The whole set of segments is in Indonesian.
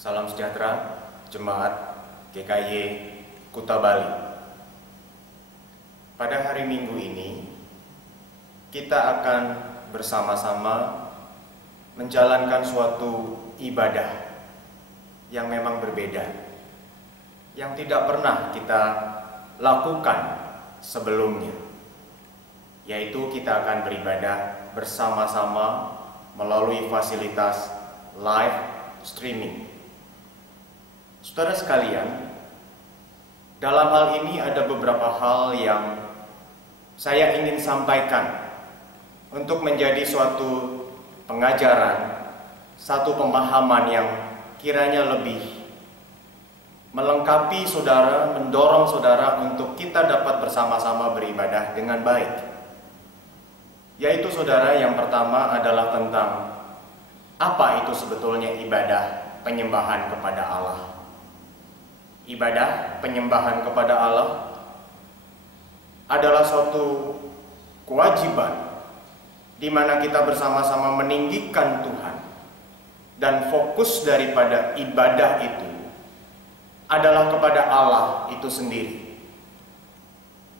Salam sejahtera, Jemaat GKY Kuta Bali. Pada hari Minggu ini, kita akan bersama-sama menjalankan suatu ibadah yang memang berbeda, yang tidak pernah kita lakukan sebelumnya, yaitu kita akan beribadah bersama-sama melalui fasilitas live streaming. Saudara sekalian, dalam hal ini ada beberapa hal yang saya ingin sampaikan untuk menjadi suatu pengajaran, satu pemahaman yang kiranya lebih melengkapi saudara, mendorong saudara untuk kita dapat bersama-sama beribadah dengan baik. Yaitu saudara, yang pertama adalah tentang apa itu sebetulnya ibadah penyembahan kepada Allah. Ibadah penyembahan kepada Allah adalah suatu kewajiban di mana kita bersama-sama meninggikan Tuhan, dan fokus daripada ibadah itu adalah kepada Allah itu sendiri.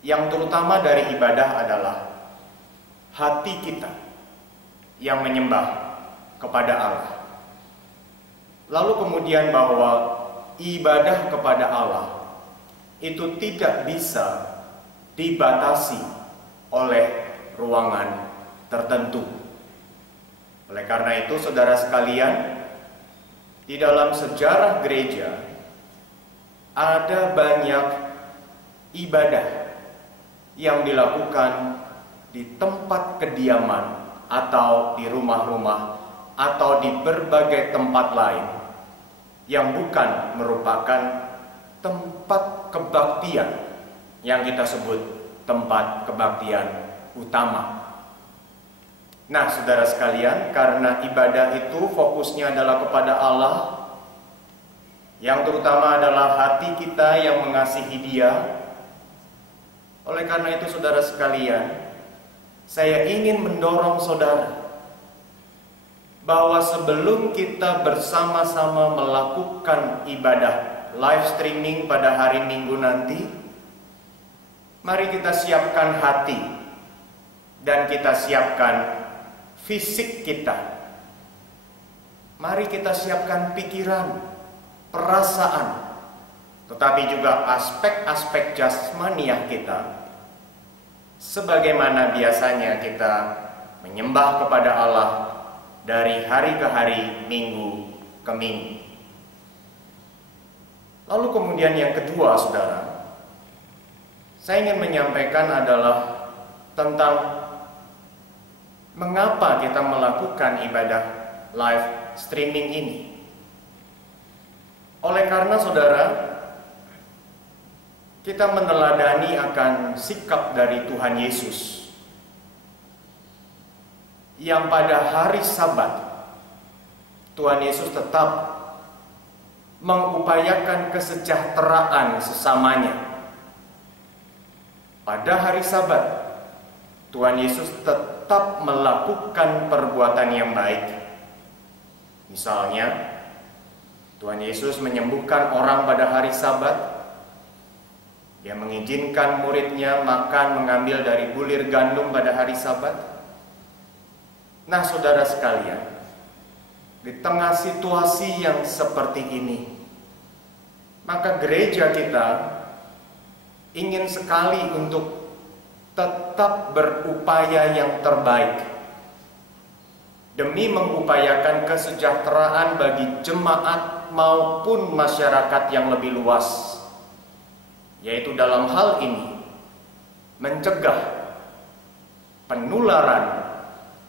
Yang terutama dari ibadah adalah hati kita yang menyembah kepada Allah. Lalu kemudian bahwa ibadah kepada Allah itu tidak bisa dibatasi oleh ruangan tertentu. Oleh karena itu, saudara sekalian, di dalam sejarah gereja ada banyak ibadah yang dilakukan di tempat kediaman atau di rumah-rumah atau di berbagai tempat lain yang bukan merupakan tempat kebaktian yang kita sebut tempat kebaktian utama. Nah, saudara sekalian, karena ibadah itu fokusnya adalah kepada Allah, yang terutama adalah hati kita yang mengasihi Dia. Oleh karena itu, saudara sekalian, saya ingin mendorong saudara bahwa sebelum kita bersama-sama melakukan ibadah live streaming pada hari Minggu nanti, mari kita siapkan hati dan kita siapkan fisik kita. Mari kita siapkan pikiran, perasaan, tetapi juga aspek-aspek jasmaniah kita, sebagaimana biasanya kita menyembah kepada Allah dari hari ke hari, minggu ke minggu. Lalu kemudian yang kedua, saudara, saya ingin menyampaikan adalah tentang mengapa kita melakukan ibadah live streaming ini. Oleh karena saudara, kita meneladani akan sikap dari Tuhan Yesus yang pada hari Sabat Tuhan Yesus tetap mengupayakan kesejahteraan sesamanya. Pada hari Sabat Tuhan Yesus tetap melakukan perbuatan yang baik. Misalnya, Tuhan Yesus menyembuhkan orang pada hari Sabat. Dia mengizinkan muridnya makan mengambil dari bulir gandum pada hari Sabat. Nah, saudara sekalian, di tengah situasi yang seperti ini, maka gereja kita ingin sekali untuk tetap berupaya yang terbaik demi mengupayakan kesejahteraan bagi jemaat maupun masyarakat yang lebih luas, yaitu dalam hal ini mencegah penularan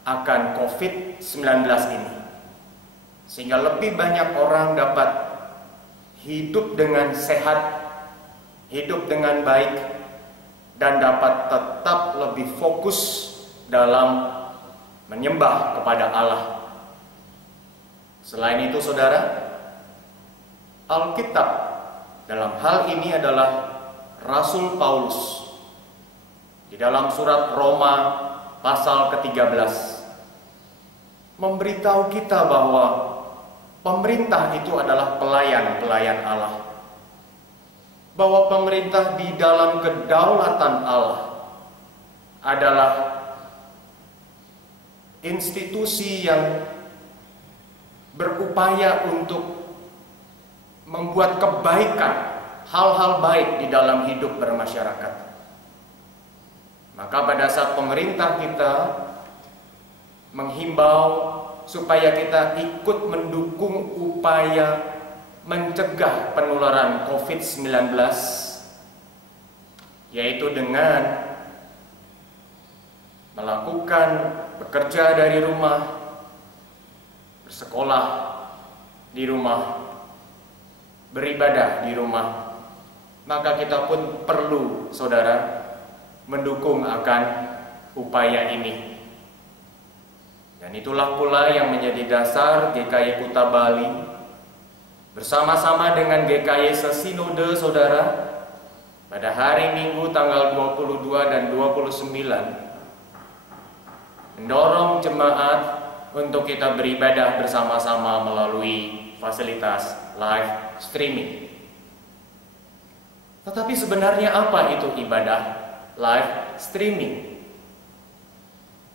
akan COVID-19 ini, sehingga lebih banyak orang dapat hidup dengan sehat, hidup dengan baik, dan dapat tetap lebih fokus dalam menyembah kepada Allah. Selain itu, saudara, Alkitab dalam hal ini adalah Rasul Paulus di dalam surat Roma pasal ke-13 memberitahu kita bahwa pemerintah itu adalah pelayan-pelayan Allah. Bahwa pemerintah di dalam kedaulatan Allah adalah institusi yang berupaya untuk membuat kebaikan, hal-hal baik di dalam hidup bermasyarakat. Maka pada saat pemerintah kita menghimbau supaya kita ikut mendukung upaya mencegah penularan COVID-19, yaitu dengan melakukan bekerja dari rumah, bersekolah di rumah, beribadah di rumah, maka kita pun perlu, saudara, mendukung akan upaya ini. Dan itulah pula yang menjadi dasar GKI Kuta Bali bersama-sama dengan GKI Sesinode, saudara, pada hari Minggu tanggal 22 dan 29 mendorong jemaat untuk kita beribadah bersama-sama melalui fasilitas live streaming. Tetapi sebenarnya apa itu ibadah live streaming?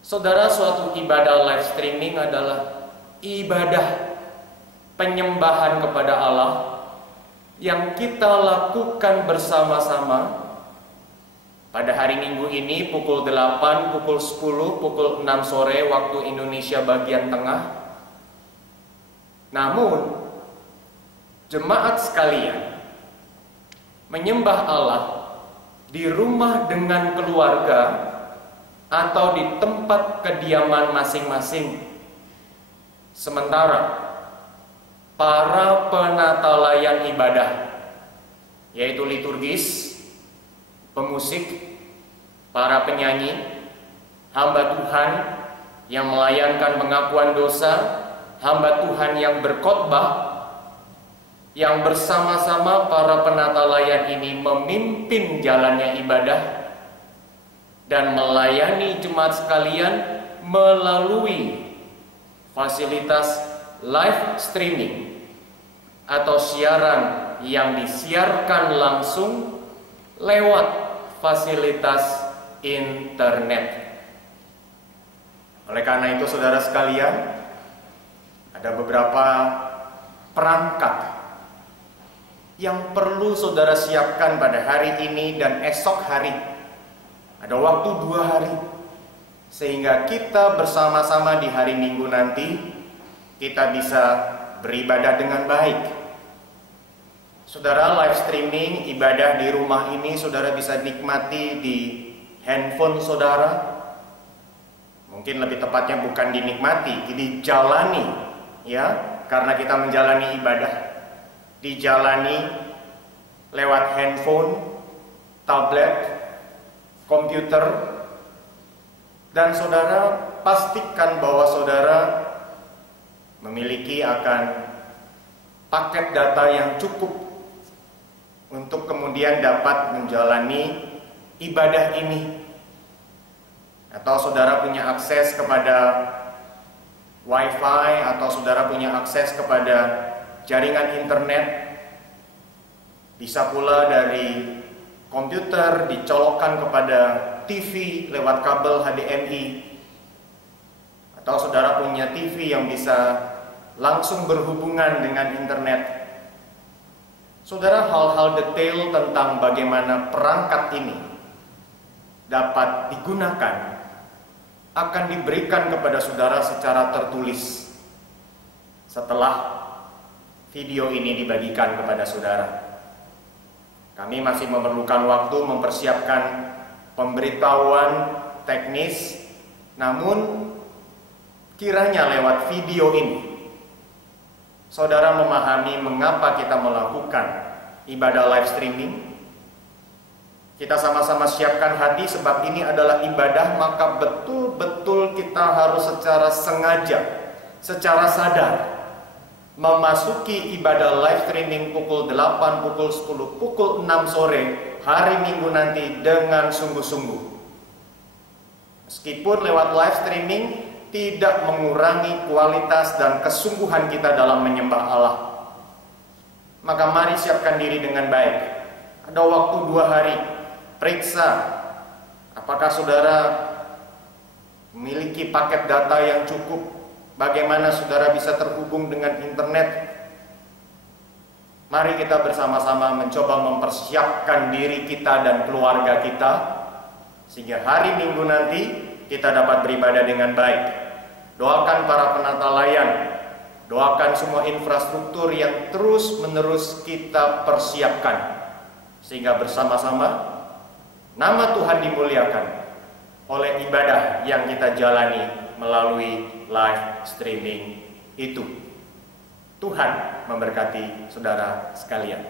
Saudara, suatu ibadah live streaming adalah ibadah penyembahan kepada Allah yang kita lakukan bersama-sama pada hari Minggu ini pukul 8, pukul 10, pukul 6 sore waktu Indonesia bagian tengah. Namun, jemaat sekalian menyembah Allah di rumah dengan keluarga atau di tempat kediaman masing-masing. Sementara para penata layan ibadah, yaitu liturgis, pemusik, para penyanyi, hamba Tuhan yang melayankan pengakuan dosa, hamba Tuhan yang berkhotbah, yang bersama-sama para penata layan ini memimpin jalannya ibadah dan melayani jemaat sekalian melalui fasilitas live streaming atau siaran yang disiarkan langsung lewat fasilitas internet. Oleh karena itu, saudara sekalian, ada beberapa perangkat yang perlu saudara siapkan pada hari ini dan esok hari. Ada waktu 2 hari, sehingga kita bersama-sama di hari Minggu nanti kita bisa beribadah dengan baik. Saudara, live streaming ibadah di rumah ini saudara bisa nikmati di handphone saudara. Mungkin lebih tepatnya bukan dinikmati, dijalani, ya, karena kita menjalani ibadah. Dijalani lewat handphone, tablet, komputer, dan saudara pastikan bahwa saudara memiliki akan paket data yang cukup untuk kemudian dapat menjalani ibadah ini. Atau saudara punya akses kepada wifi, atau saudara punya akses kepada jaringan internet, bisa pula dari komputer dicolokkan kepada TV lewat kabel HDMI, atau saudara punya TV yang bisa langsung berhubungan dengan internet. Saudara, hal-hal detail tentang bagaimana perangkat ini dapat digunakan akan diberikan kepada saudara secara tertulis setelah video ini dibagikan kepada saudara. Kami masih memerlukan waktu mempersiapkan pemberitahuan teknis, namun kiranya lewat video ini saudara memahami mengapa kita melakukan ibadah live streaming. Kita sama-sama siapkan hati, sebab ini adalah ibadah, maka betul-betul kita harus secara sengaja, secara sadar memasuki ibadah live streaming pukul 8, pukul 10, pukul 6 sore hari Minggu nanti dengan sungguh-sungguh. Meskipun lewat live streaming tidak mengurangi kualitas dan kesungguhan kita dalam menyembah Allah. Maka mari siapkan diri dengan baik. Ada waktu 2 hari, periksa apakah saudara memiliki paket data yang cukup, bagaimana saudara bisa terhubung dengan internet. Mari kita bersama-sama mencoba mempersiapkan diri kita dan keluarga kita, sehingga hari Minggu nanti kita dapat beribadah dengan baik. Doakan para penata layan, doakan semua infrastruktur yang terus-menerus kita persiapkan, sehingga bersama-sama nama Tuhan dimuliakan oleh ibadah yang kita jalani melalui live streaming itu. Tuhan memberkati saudara sekalian.